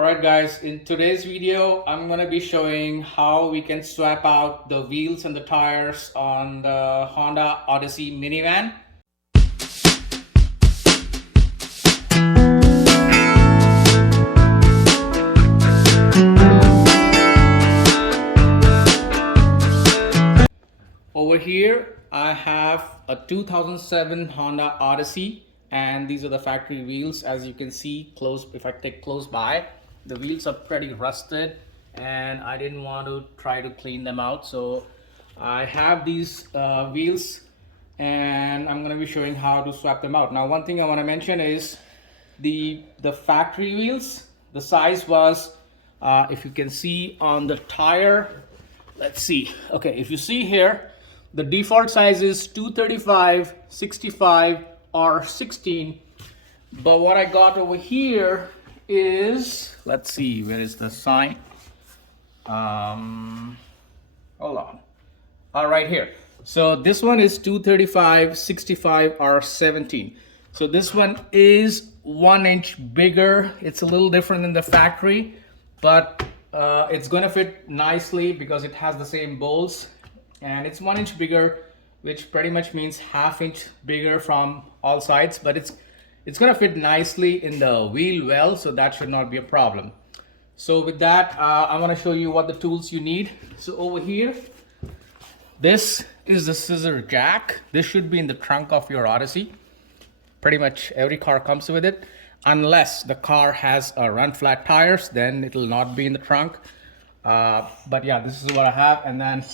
Alright guys, in today's video I'm going to be showing how we can swap out the wheels and the tires on the Honda Odyssey minivan. Over here I have a 2007 Honda Odyssey, and these are the factory wheels. As you can see close, if I take close by, the wheels are pretty rusted and I didn't want to try to clean them out, so I have these wheels and I'm going to be showing how to swap them out. Now one thing I want to mention is the factory wheels, the size was if you can see on the tire, let's see, okay, if you see here, the default size is 235, 65 or 16, but what I got over here is, let's see, where is the sign? Hold on. Right here. So this one is 235, 65 or 17. So this one is 1 inch bigger. It's a little different than the factory, but it's going to fit nicely because it has the same bolts, and it's 1 inch bigger, which pretty much means ½ inch bigger from all sides, but it's going to fit nicely in the wheel well, so that should not be a problem. So with that, I want to show you what the tools you need. So over here, this is the scissor jack. This should be in the trunk of your Odyssey. Pretty much every car comes with it, unless the car has run flat tires, then it will not be in the trunk. But yeah, this is what I have, and then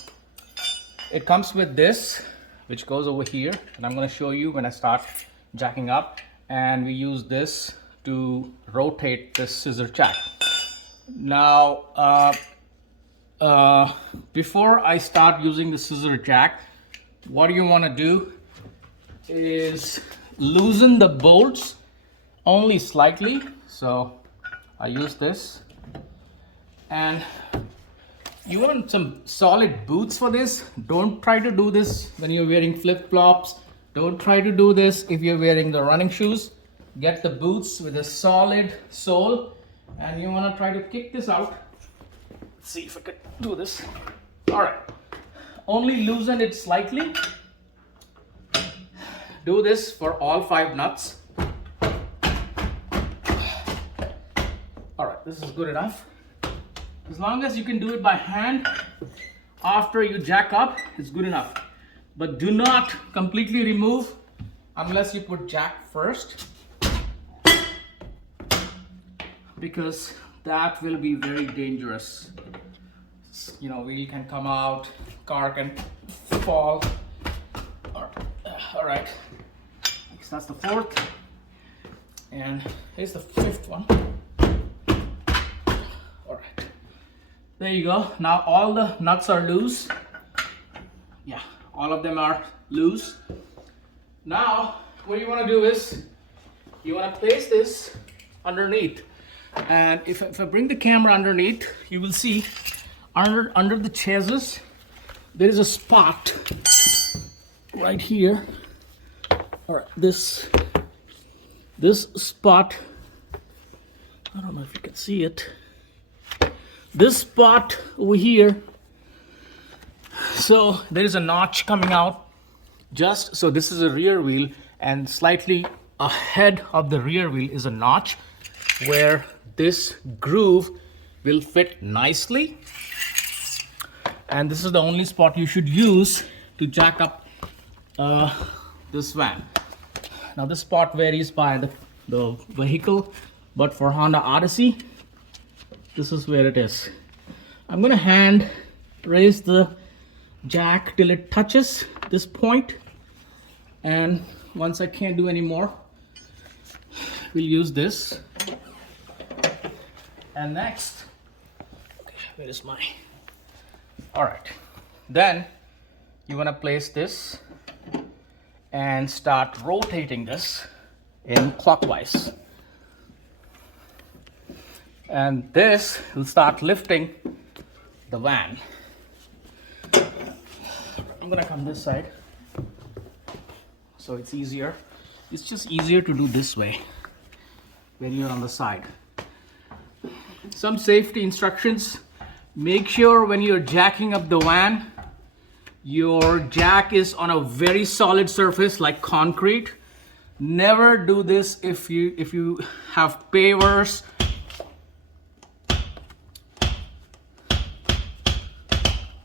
it comes with this, which goes over here, and I'm going to show you when I start jacking up. And we use this to rotate this scissor jack. Now before I start using the scissor jack, what you want to do is loosen the bolts only slightly. So I use this, and you want some solid boots for this. Don't try to do this when you're wearing flip-flops. Don't try to do this if you're wearing the running shoes. Get the boots with a solid sole, and you want to try to kick this out. Let's see if I could do this. All right, only loosen it slightly. Do this for all 5 nuts. All right, this is good enough. As long as you can do it by hand after you jack up, it's good enough. But do not completely remove unless you put jack first, because that will be very dangerous. You know, wheel can come out, car can fall. All right. So that's the 4th, and here's the 5th one. All right. There you go. Now all the nuts are loose. Yeah, all of them are loose. Now what you want to do is you want to place this underneath, and if I bring the camera underneath, you will see under the chassis there is a spot right here. All right, this spot, I don't know if you can see it, this spot over here. So there is a notch coming out, just so this is a rear wheel, and slightly ahead of the rear wheel is a notch where this groove will fit nicely, and this is the only spot you should use to jack up this van. Now this spot varies by the vehicle, but for Honda Odyssey, this is where it is. I'm gonna hand raise the jack till it touches this point, and once I can't do any more, we'll use this. And next, okay, where is my, all right, then you want to place this and start rotating this in clockwise, and this will start lifting the van. I'm gonna come this side so it's easier. It's just easier to do this way when you're on the side. some safety instructions. Make sure when you're jacking up the van, your jack is on a very solid surface like concrete. Never do this if you have pavers.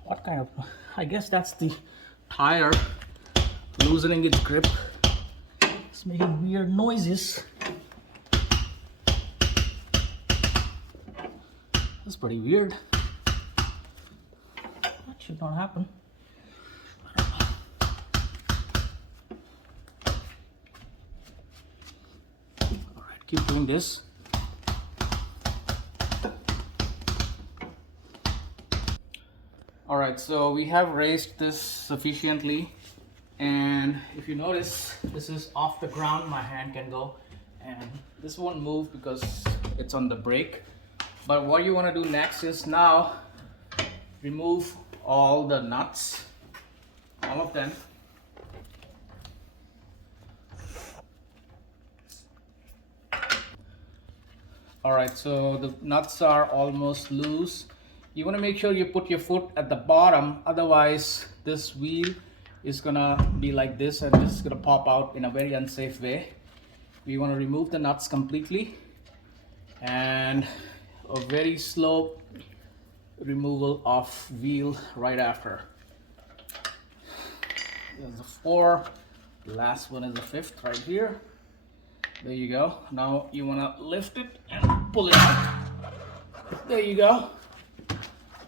What kind of, I guess that's the tire loosening its grip. It's making weird noises. That's pretty weird. That should not happen. Alright, keep doing this. Alright, so we have raised this sufficiently, and if you notice, this is off the ground. My hand can go, and this won't move because it's on the brake. But what you want to do next is now remove all the nuts, all of them. Alright, so the nuts are almost loose. You want to make sure you put your foot at the bottom, otherwise this wheel is gonna be like this and this is gonna pop out in a very unsafe way. We want to remove the nuts completely, and a very slow removal of wheel right after. There's the 4, the last one is the 5th right here. There you go. Now you want to lift it and pull it out. There you go.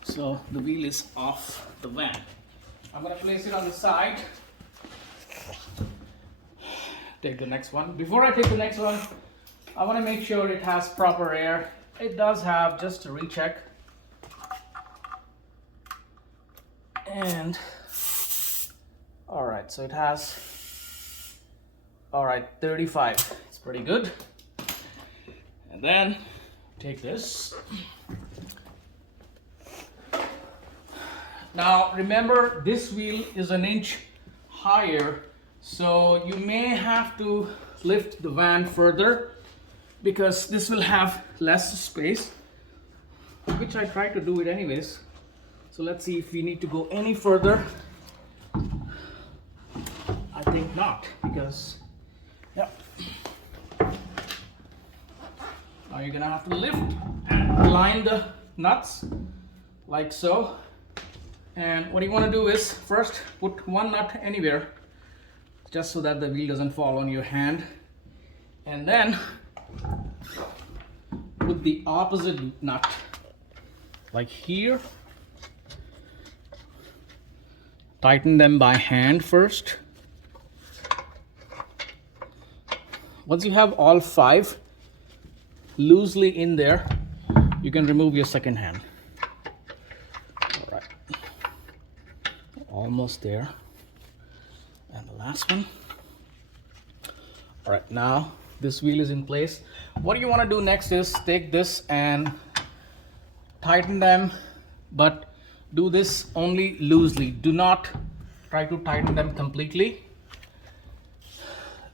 So the wheel is off the van. I'm going to place it on the side. Take the next one. Before I take the next one, I want to make sure it has proper air. It does have, just to recheck. And alright, so it has, alright, 35. It's pretty good. And then take this. Now remember, this wheel is an inch higher, so you may have to lift the van further because this will have less space, which I try to do it anyways. So let's see if we need to go any further. I think not, because yeah. Now you're gonna have to lift and align the nuts like so. And what you want to do is first put one nut anywhere, just so that the wheel doesn't fall on your hand, and then put the opposite nut like here. Tighten them by hand first. Once you have all 5 loosely in there, you can remove your second hand. Alright, almost there. And the last one. Alright, now this wheel is in place. What you want to do next is take this and tighten them, but do this only loosely. Do not try to tighten them completely.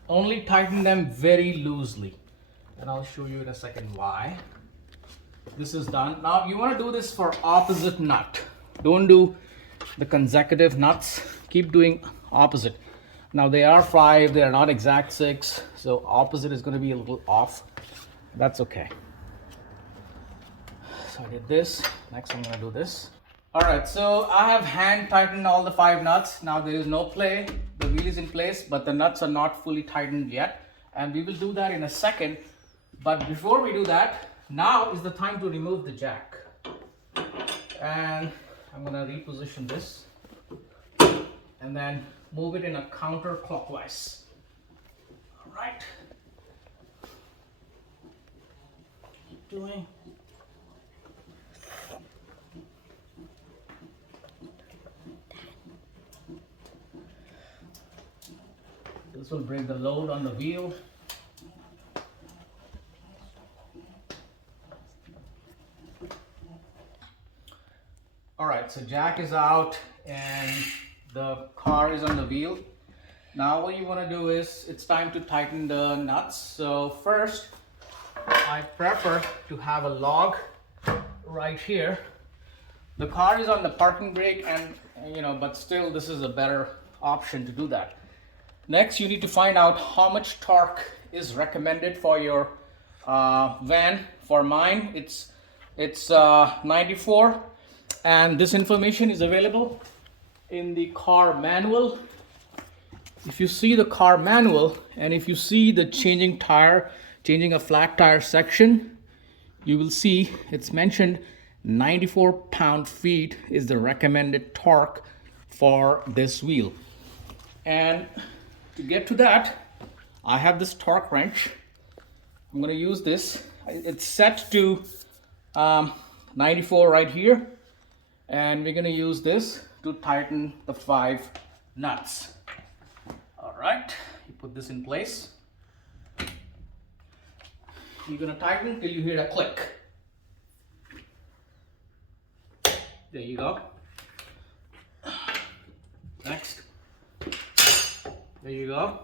Only tighten them very loosely. And I'll show you in a second why. This is done. Now you want to do this for opposite nut. Don't do the consecutive nuts. Keep doing opposite. Now they are 5, they are not exact 6, so opposite is going to be a little off. That's okay. So I did this. Next I'm going to do this. Alright, so I have hand tightened all the 5 nuts. Now there is no play. The wheel is in place, but the nuts are not fully tightened yet. And we will do that in a second. But before we do that, now is the time to remove the jack. And I'm going to reposition this. And then move it in a counterclockwise. Alright. Keep doing. This will break the load on the wheel. Alright, so jack is out and the car is on the wheel. Now what you want to do is, it's time to tighten the nuts. So first, I prefer to have a log right here. The car is on the parking brake, and but still this is a better option to do that. Next, you need to find out how much torque is recommended for your van. For mine, it's 94, and this information is available in the car manual. If you see the car manual, and if you see the changing a flat tire section, you will see it's mentioned 94 pound-feet is the recommended torque for this wheel. And to get to that, I have this torque wrench. I'm going to use this. It's set to 94 right here, and we're going to use this to tighten the 5 nuts. All right, you put this in place. You're going to tighten till you hear a click. There you go. Next. There you go.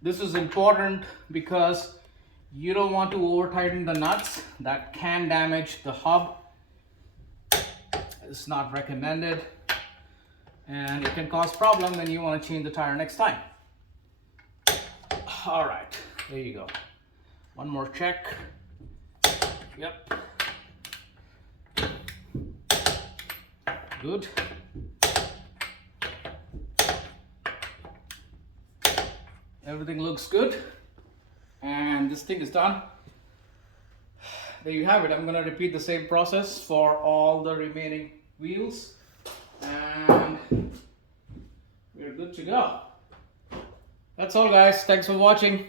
This is important because you don't want to over tighten the nuts. That can damage the hub. It's not recommended, and it can cause problem when you want to change the tire next time. All right, there you go. One more check. Yep. Good. Everything looks good, and this thing is done. There you have it. I'm going to repeat the same process for all the remaining wheels, and we're good to go. That's all, guys. Thanks for watching.